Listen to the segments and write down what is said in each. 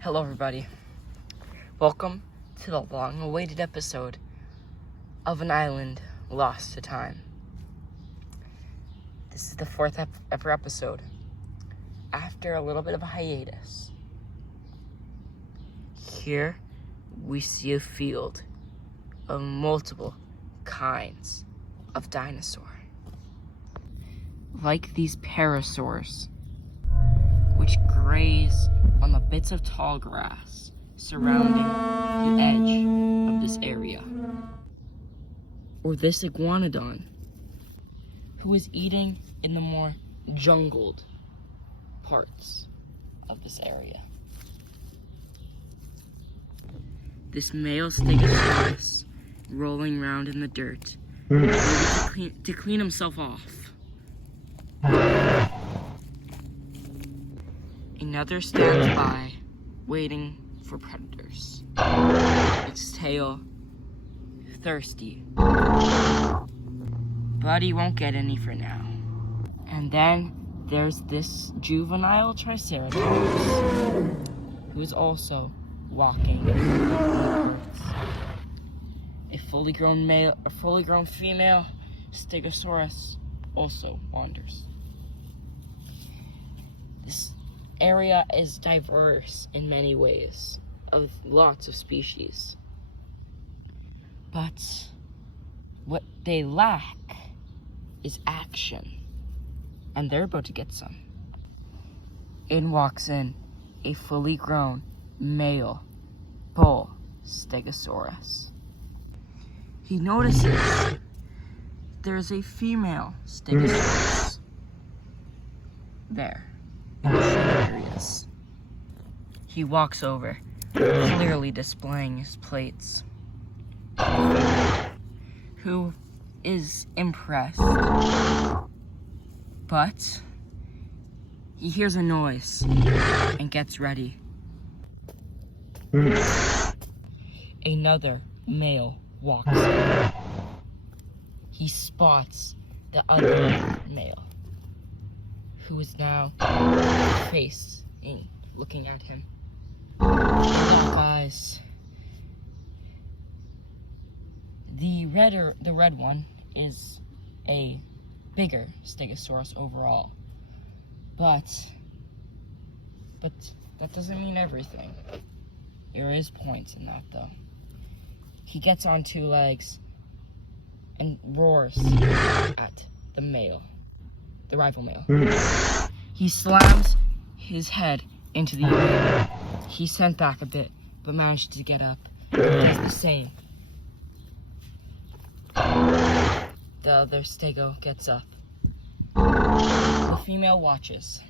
Hello everybody, welcome to the long-awaited episode of An Island Lost to Time. This is the fourth ever episode, after a little bit of a hiatus. Here we see a field of multiple kinds of dinosaur. Like these parasaurs, which graze on the bits of tall grass surrounding the edge of this area. Or this iguanodon, who is eating in the more jungled parts of this area. This male stegosaurus rolling around in the dirt, ready to clean himself off. Another stands by, waiting for predators. Its tail thirsty, but he won't get any for now. And then there's this juvenile triceratops, who is also walking in the birds. A fully grown female stegosaurus also wanders. This area is diverse in many ways, of lots of species. But what they lack is action, and they're about to get some. In walks in a fully grown male bull stegosaurus. He notices there's a female stegosaurus there. Areas. He walks over, clearly displaying his plates. Who is impressed, but he hears a noise and gets ready. Another male walks in. He spots the other male, who is now looking at him. Lock eyes. The red one is a bigger stegosaurus overall, but that doesn't mean everything. There is points in that though. He gets on two legs and roars at the rival male. He slams his head into the air. He's sent back a bit, but managed to get up. He does the same. The other stego gets up. The female watches.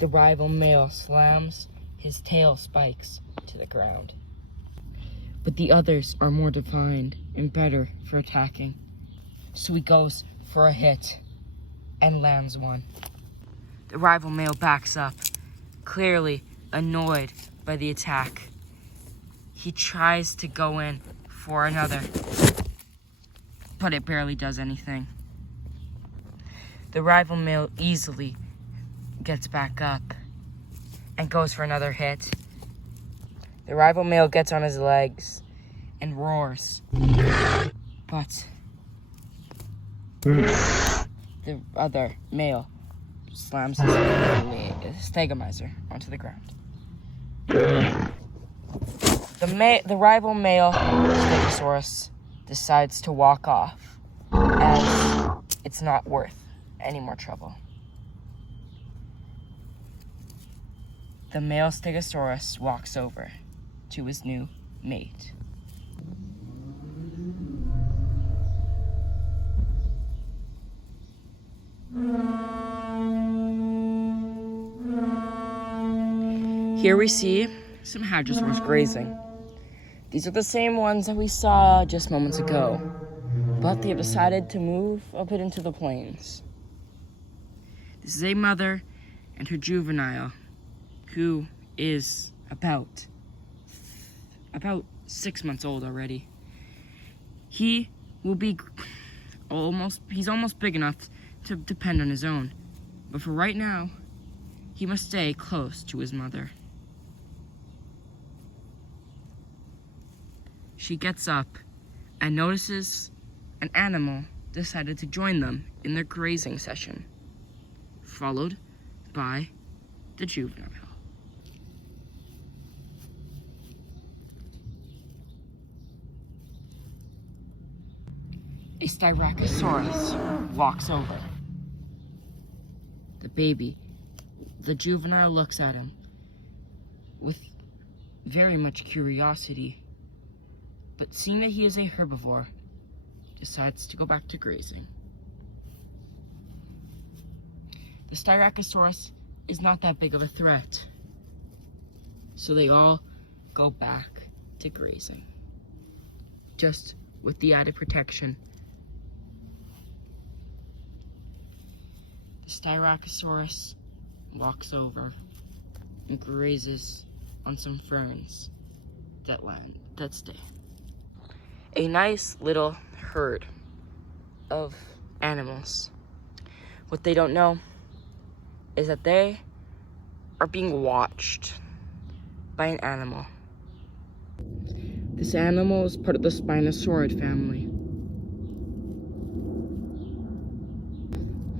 The rival male slams his tail spikes to the ground. But the others are more defined and better for attacking. So he goes for a hit and lands one. The rival male backs up, clearly annoyed by the attack. He tries to go in for another, but it barely does anything. The rival male easily gets back up and goes for another hit. The rival male gets on his legs and roars, but the other male slams his stegomizer onto the ground. The rival male stegosaurus decides to walk off, as it's not worth any more trouble. The male stegosaurus walks over to his new mate. Here we see some hadrosaurs grazing. These are the same ones that we saw just moments ago, but they have decided to move a bit into the plains. This is a mother and her juvenile, who is about 6 months old already. He will be he's almost big enough to depend on his own. But for right now, he must stay close to his mother. She gets up and notices an animal decided to join them in their grazing session, followed by the juvenile. A Styracosaurus walks over. The juvenile looks at him with very much curiosity, but seeing that he is a herbivore, decides to go back to grazing. The Styracosaurus is not that big of a threat, so they all go back to grazing, just with the added protection. The Styracosaurus walks over and grazes on some ferns that stay. A nice little herd of animals. What they don't know is that they are being watched by an animal. This animal is part of the Spinosaurid family.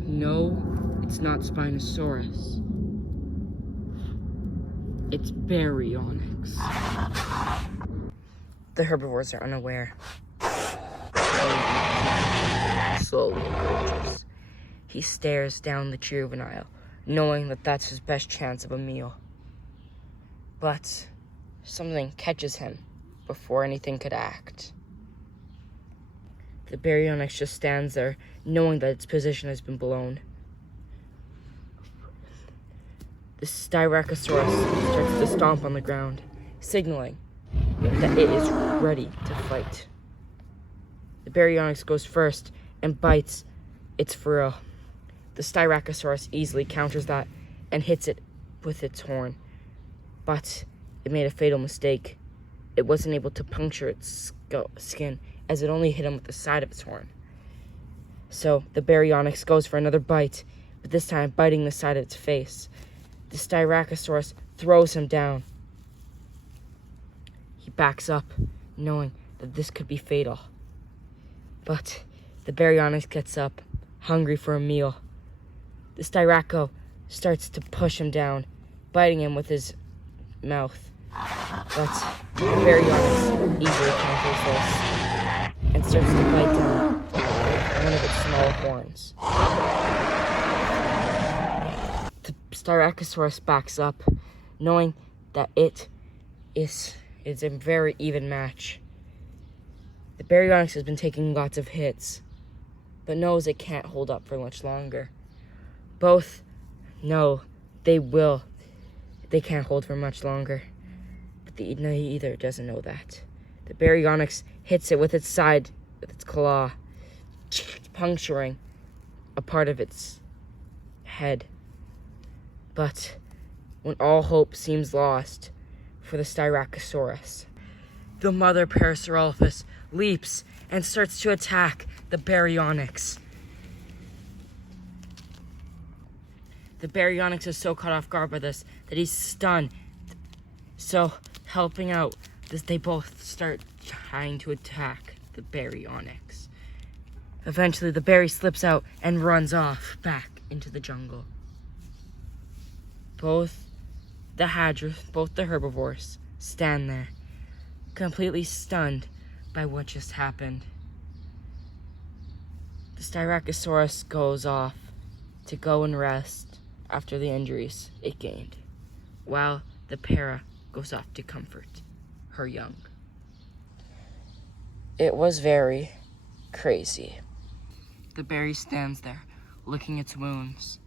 No, it's not Spinosaurus. It's Baryonyx. The herbivores are unaware. Slowly approaches. He stares down the juvenile, knowing that that's his best chance of a meal. But something catches him before anything could act. The Baryonyx just stands there, knowing that its position has been blown. The Styracosaurus starts to stomp on the ground, signaling that it is ready to fight. The Baryonyx goes first and bites. It's for real. The Styracosaurus easily counters that and hits it with its horn. But it made a fatal mistake. It wasn't able to puncture its skin, as it only hit him with the side of its horn. So the Baryonyx goes for another bite, but this time biting the side of its face. The Styracosaurus throws him down. He backs up, knowing that this could be fatal. But the Baryonyx gets up, hungry for a meal. The Styraco starts to push him down, biting him with his mouth. But the Baryonyx easily counters this and starts to bite down one of its smaller horns. The Styracosaurus backs up, knowing that it is a very even match. The Baryonyx has been taking lots of hits, but knows it can't hold up for much longer. Both know they can't hold for much longer, but neither doesn't know that. The Baryonyx hits it with its side, with its claw, puncturing a part of its head. But when all hope seems lost for the Styracosaurus, the mother Parasaurolophus leaps and starts to attack the Baryonyx. The Baryonyx is so caught off guard by this that he's stunned. So, helping out, they both start trying to attack the Baryonyx. Eventually, the Bary slips out and runs off back into the jungle. Both the herbivores stand there, completely stunned by what just happened. The Styracosaurus goes off to go and rest after the injuries it gained, while the Para goes off to comfort her young. It was very crazy. The Bary stands there, licking its wounds.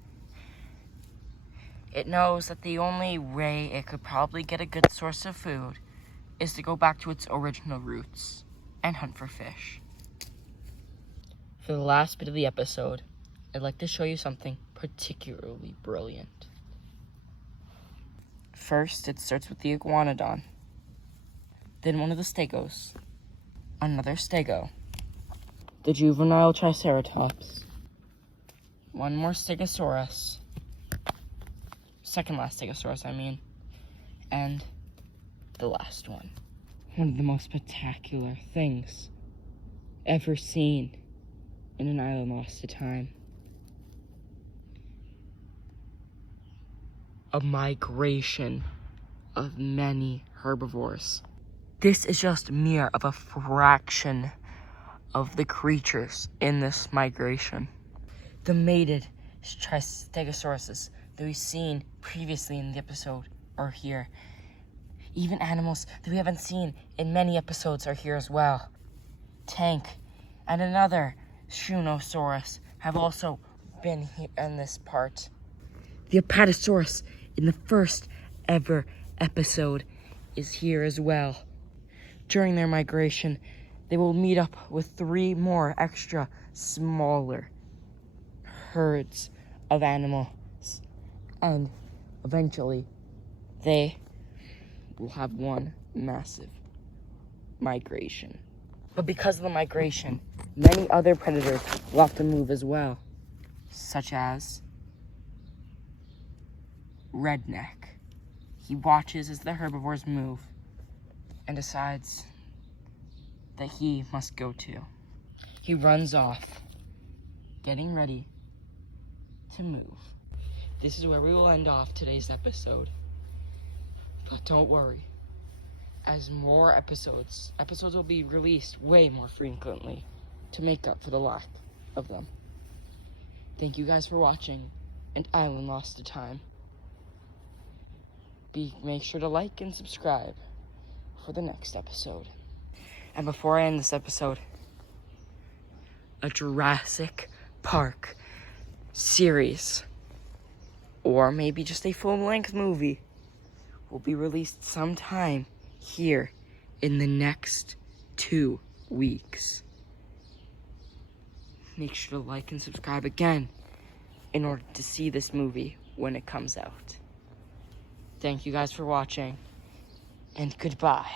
It knows that the only way it could probably get a good source of food is to go back to its original roots and hunt for fish. For the last bit of the episode, I'd like to show you something particularly brilliant. First, it starts with the iguanodon, then one of the stegos, another stego, the juvenile triceratops, one more stegosaurus, second last Stegosaurus, I mean. And the last one. One of the most spectacular things ever seen in an island lost to time. A migration of many herbivores. This is just mere of a fraction of the creatures in this migration. The mated Stegosauruses that we've seen previously in the episode are here. Even animals that we haven't seen in many episodes are here as well. Tank and another Shunosaurus have also been here in this part. The Apatosaurus in the first ever episode is here as well. During their migration, they will meet up with 3 more extra smaller herds of animals, and eventually they will have one massive migration. But because of the migration, many other predators will have to move as well, such as Redneck. He watches as the herbivores move and decides that he must go too. He runs off, getting ready to move. This is where we will end off today's episode. But don't worry, as more episodes will be released way more frequently to make up for the lack of them. Thank you guys for watching, and Island Lost to Time. Make sure to like and subscribe for the next episode. And before I end this episode, a Jurassic Park series, or maybe just a full-length movie, will be released sometime here in the next 2 weeks. Make sure to like and subscribe again in order to see this movie when it comes out. Thank you guys for watching, and goodbye.